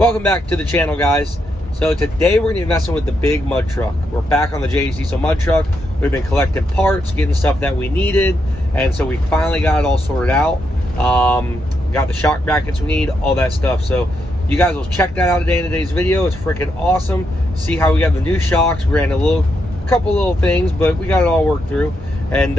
Welcome back to the channel, guys. So today we're gonna be messing with the big mud truck. We're back on the JH Diesel mud truck. We've been collecting parts, getting stuff that we needed, and so we finally got it all sorted out. Got the shock brackets we need, all that stuff. So you guys will check that out today in today's video. It's freaking awesome. See how we got the new shocks. We ran a couple little things, but we got it all worked through. And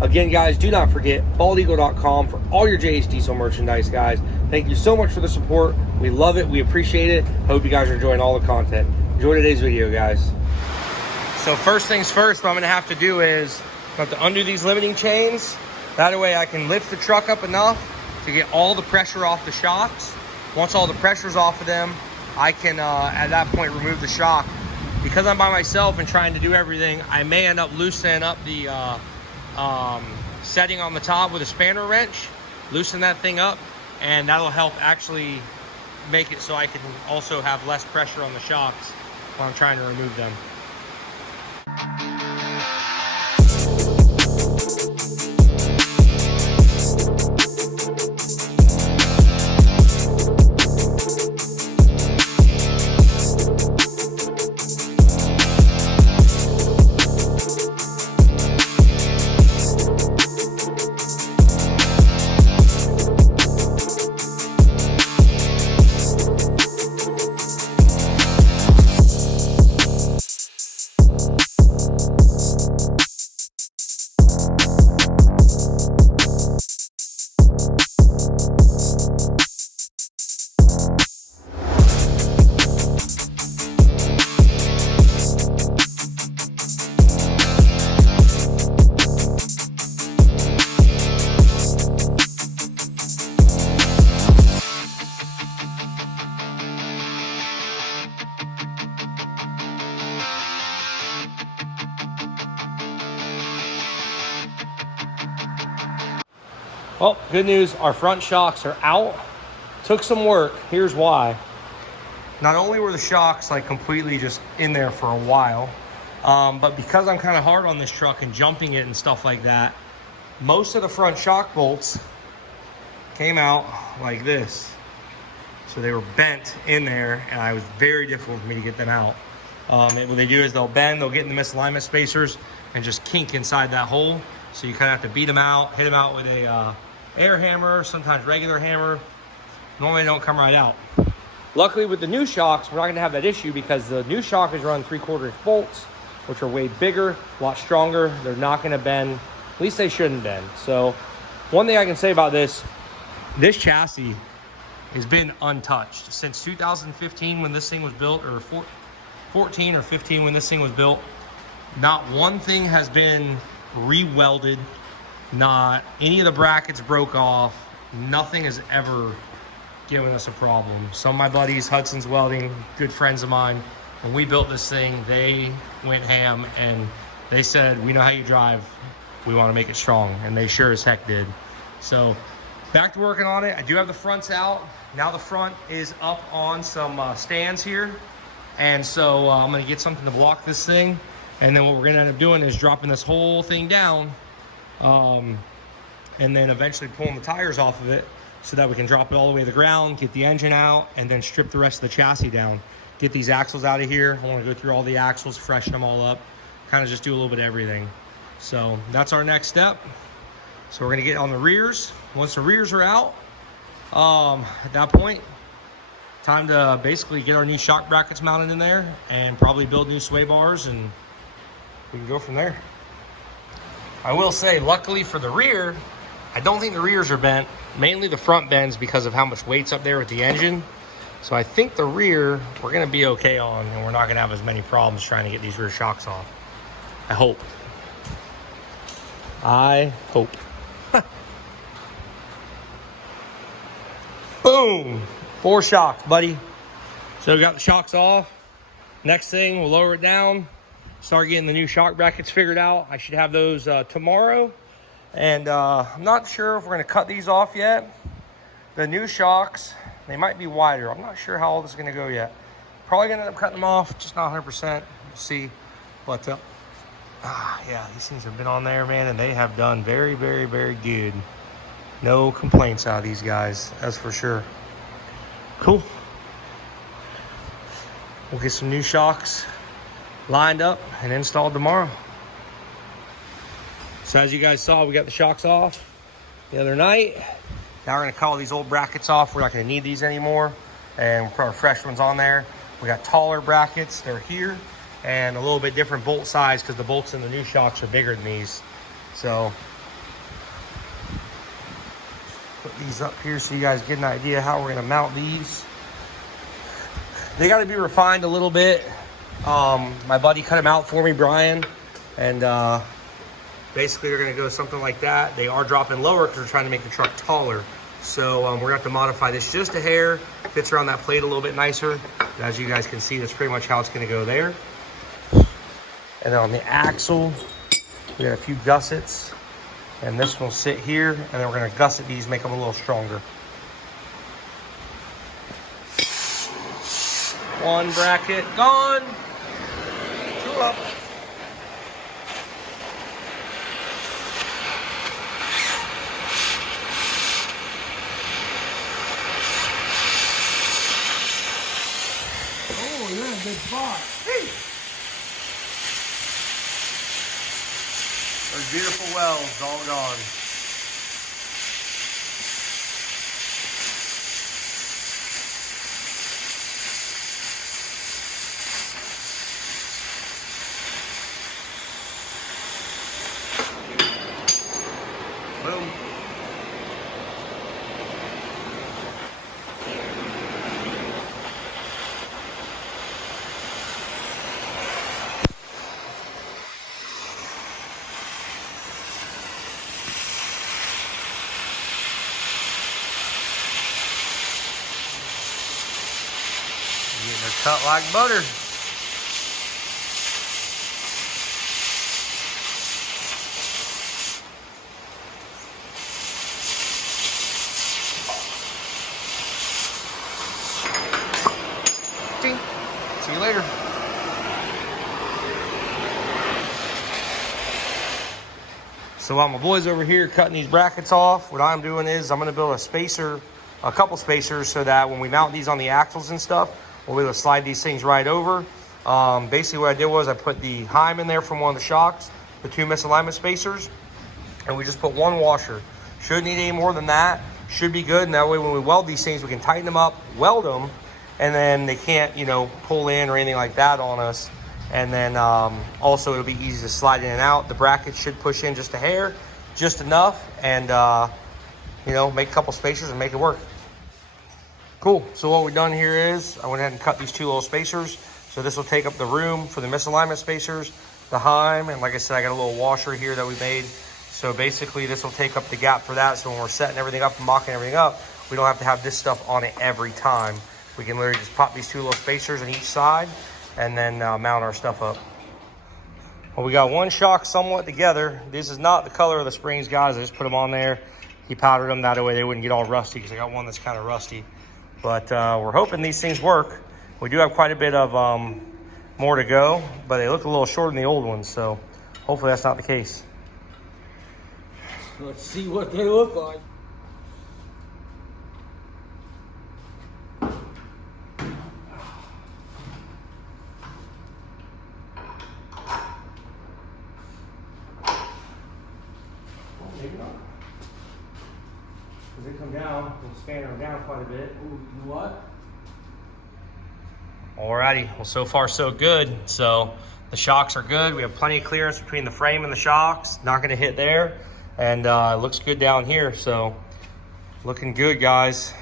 again, guys, do not forget baldeagle.com for all your JH Diesel merchandise, guys. Thank you so much for the support. We love it. We appreciate it. Hope you guys are enjoying all the content. Enjoy today's video, guys. So first things first, what I'm going to have to do is I have to undo these limiting chains. That way I can lift the truck up enough to get all the pressure off the shocks. Once all the pressure's off of them, I can, at that point, remove the shock. Because I'm by myself and trying to do everything, I may end up loosening up the setting on the top with a spanner wrench, loosen that thing up, and that'll help actually make it so I can also have less pressure on the shocks while I'm trying to remove them. Well, good news, our front shocks are out. Took some work, here's why. Not only were the shocks like completely just in there for a while, but because I'm kind of hard on this truck and jumping it and stuff like that, most of the front shock bolts came out like this. So they were bent in there, and it was very difficult for me to get them out. What they do is they'll bend, they'll get in the misalignment spacers and just kink inside that hole. So you kind of have to beat them out, hit them out with a air hammer, sometimes regular hammer. Normally they don't come right out. Luckily with the new shocks, we're not gonna have that issue because the new shock is run 3/4 inch bolts, which are way bigger, a lot stronger. They're not gonna bend, at least they shouldn't bend. So one thing I can say about this chassis has been untouched since 2015 when this thing was built, or 14 or 15 when this thing was built. Not one thing has been re-welded, not any of the brackets broke off. Nothing has ever given us a problem. Some of my buddies, Hudson's Welding, good friends of mine, when we built this thing, they went ham and they said, we know how you drive, we want to make it strong, and they sure as heck did. So back to working on it. I do have the fronts out. Now the front is up on some stands here, and so I'm going to get something to block this thing. And then what we're gonna end up doing is dropping this whole thing down, and then eventually pulling the tires off of it so that we can drop it all the way to the ground, get the engine out, and then strip the rest of the chassis down. Get these axles out of here. I wanna go through all the axles, freshen them all up, kind of just do a little bit of everything. So that's our next step. So we're gonna get on the rears. Once the rears are out, at that point, time to basically get our new shock brackets mounted in there and probably build new sway bars, and we can go from there. I will say, luckily for the rear, I don't think the rears are bent. Mainly the front bends because of how much weight's up there with the engine. So I think the rear, we're gonna be okay on, and we're not gonna have as many problems trying to get these rear shocks off. I hope. I hope. Boom, 4 shocks, buddy. So we got the shocks off. Next thing, we'll lower it down, start getting the new shock brackets figured out. I should have those tomorrow. And I'm not sure if we're gonna cut these off yet. The new shocks, they might be wider. I'm not sure how all this is gonna go yet. Probably gonna end up cutting them off, just not 100%. We'll see. But yeah, these things have been on there, man, and they have done very, very, very good. No complaints out of these guys, that's for sure. Cool. we'll get some new shocks lined up and installed tomorrow. So as you guys saw, we got the shocks off the other night. Now we're gonna call these old brackets off. We're not gonna need these anymore. And we'll put our fresh ones on there. We got taller brackets, they're here, and a little bit different bolt size because the bolts in the new shocks are bigger than these. So put these up here so you guys get an idea how we're gonna mount these. They gotta be refined a little bit. My buddy cut them out for me, Brian, and basically they're gonna go something like that. They are dropping lower because we're trying to make the truck taller. So we're gonna have to modify this just a hair, fits around that plate a little bit nicer. As you guys can see, that's pretty much how it's gonna go there. And then on the axle, we got a few gussets, and this one will sit here, and then we're gonna gusset these, make them a little stronger. One bracket gone, two up. Oh, you're in a good spot. Hey. Those beautiful wells all gone. Boom. Getting her cut like butter. Ding. See you later. So while my boys over here cutting these brackets off, what I'm doing is I'm gonna build a spacer, a couple spacers, so that when we mount these on the axles and stuff, we'll be able to slide these things right over. Basically what I did was I put the Heim in there from one of the shocks, the 2 misalignment spacers, and we just put 1 washer. Shouldn't need any more than that. Should be good, and that way when we weld these things, we can tighten them up, weld them, and then they can't, you know, pull in or anything like that on us. And then also it'll be easy to slide in and out. The brackets should push in just a hair, just enough, and you know, make a couple spacers and make it work. Cool, so what we've done here is I went ahead and cut these 2 little spacers. So this will take up the room for the misalignment spacers, the Heim, and like I said, I got a little washer here that we made. So basically this will take up the gap for that. So when we're setting everything up and mocking everything up, we don't have to have this stuff on it every time. We can literally just pop these 2 little spacers on each side and then mount our stuff up. Well, we got 1 shock somewhat together. This is not the color of the springs, guys. I just put them on there. He powdered them that way they wouldn't get all rusty, because I got one that's kind of rusty. But we're hoping these things work. We do have quite a bit of more to go, but they look a little shorter than the old ones, so hopefully that's not the case. Let's see what they look like. Maybe not. Because they come down, we'll span them down quite a bit. Ooh, you know what? Alrighty, well, so far so good. So the shocks are good. We have plenty of clearance between the frame and the shocks. Not gonna hit there. And it looks good down here. So looking good, guys.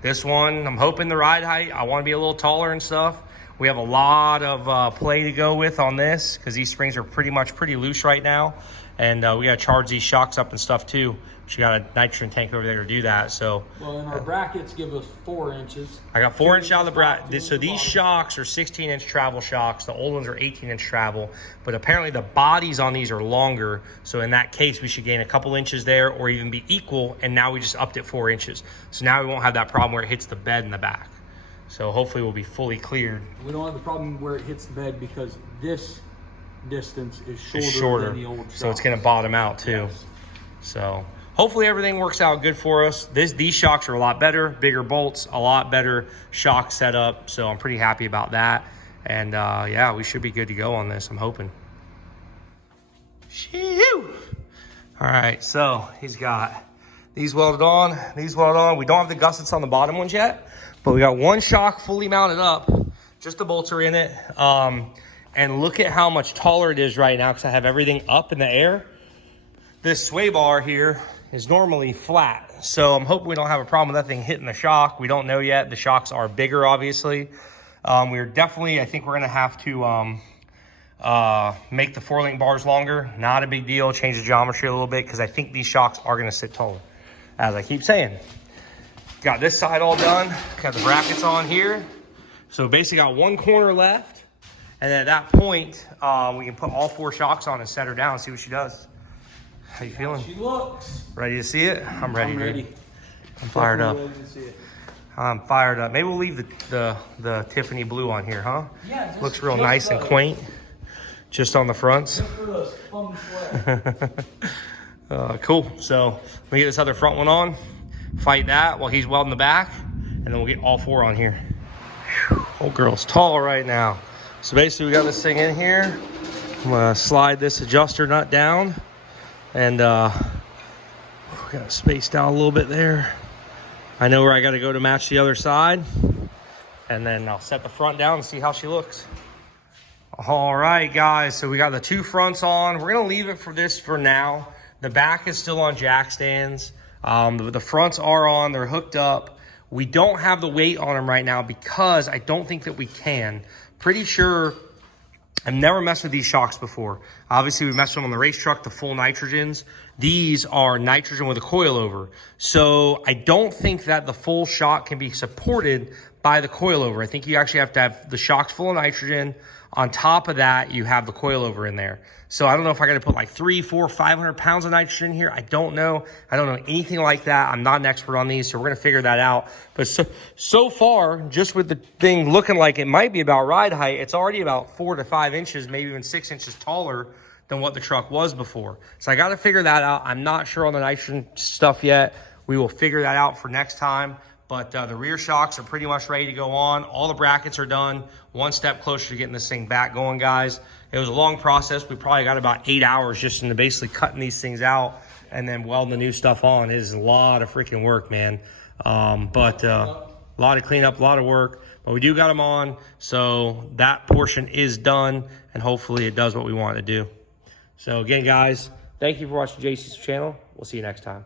This one, I'm hoping the ride height, I wanna be a little taller and stuff. We have a lot of play to go with on this, because these springs are pretty loose right now. And we gotta charge these shocks up and stuff too. She got a nitrogen tank over there to do that. So well, and our brackets give us 4 inches. I got 4 inch out of the bracket. So these shocks are 16-inch travel shocks. The old ones are 18-inch travel, but apparently the bodies on these are longer. So in that case, we should gain a couple inches there, or even be equal. And now we just upped it 4 inches. So now we won't have that problem where it hits the bed in the back. So hopefully we'll be fully cleared. We don't have the problem where it hits the bed, because this distance is shorter than the old shocks. So it's gonna bottom out too. Yes. So hopefully everything works out good for us. These shocks are a lot better, bigger bolts, a lot better shock setup. So I'm pretty happy about that. And yeah, we should be good to go on this, I'm hoping. Shoo! All right, so he's got these welded on, these welded on. We don't have the gussets on the bottom ones yet, but we got one shock fully mounted up. Just the bolts are in it. And look at how much taller it is right now because I have everything up in the air. This sway bar here is normally flat. So I'm hoping we don't have a problem with that thing hitting the shock. We don't know yet. The shocks are bigger, obviously. We're definitely, I think we're gonna have to make the 4-link bars longer. Not a big deal, change the geometry a little bit because I think these shocks are gonna sit taller. As I keep saying. Got this side all done. Got the brackets on here. So basically got one corner left. And then at that point, we can put all 4 shocks on and set her down and see what she does. How you feeling? She looks. Ready to see it? I'm ready. I'm ready. Dude. I'm fired up. Ready to see it. I'm fired up. Maybe we'll leave the Tiffany blue on here, huh? Yeah. Looks real nice and quaint. Just on the fronts. Just for those fun sweat. Cool. So let me get this other front one on. Fight that while he's welding the back. And then we'll get all 4 on here. Whew. Old girl's tall right now. So basically we got this thing in here. I'm gonna slide this adjuster nut down. And we got it spaced out a little bit there. I know where I gotta go to match the other side. And then I'll set the front down and see how she looks. All right, guys, so we got the 2 fronts on. We're gonna leave it for this for now. The back is still on jack stands. The fronts are on, they're hooked up. We don't have the weight on them right now because I don't think that we can. Pretty sure, I've never messed with these shocks before. Obviously, we messed with them on the race truck, the full nitrogens. These are nitrogen with a coilover. So I don't think that the full shock can be supported by the coilover. I think you actually have to have the shocks full of nitrogen. On top of that, you have the coilover in there. So I don't know if I got to put like 300, 400, 500 pounds of nitrogen in here. I don't know. I don't know anything like that. I'm not an expert on these, so we're going to figure that out. But so far, just with the thing looking like it might be about ride height, it's already about 4 to 5 inches, maybe even 6 inches taller than what the truck was before. So I got to figure that out. I'm not sure on the nitrogen stuff yet. We will figure that out for next time. But the rear shocks are pretty much ready to go on. All the brackets are done. One step closer to getting this thing back going, guys. It was a long process. We probably got about 8 hours just into basically cutting these things out and then welding the new stuff on. It is a lot of freaking work, man. A lot of cleanup, a lot of work. But we do got them on. So that portion is done. And hopefully it does what we want it to do. So again, guys, thank you for watching JC's channel. We'll see you next time.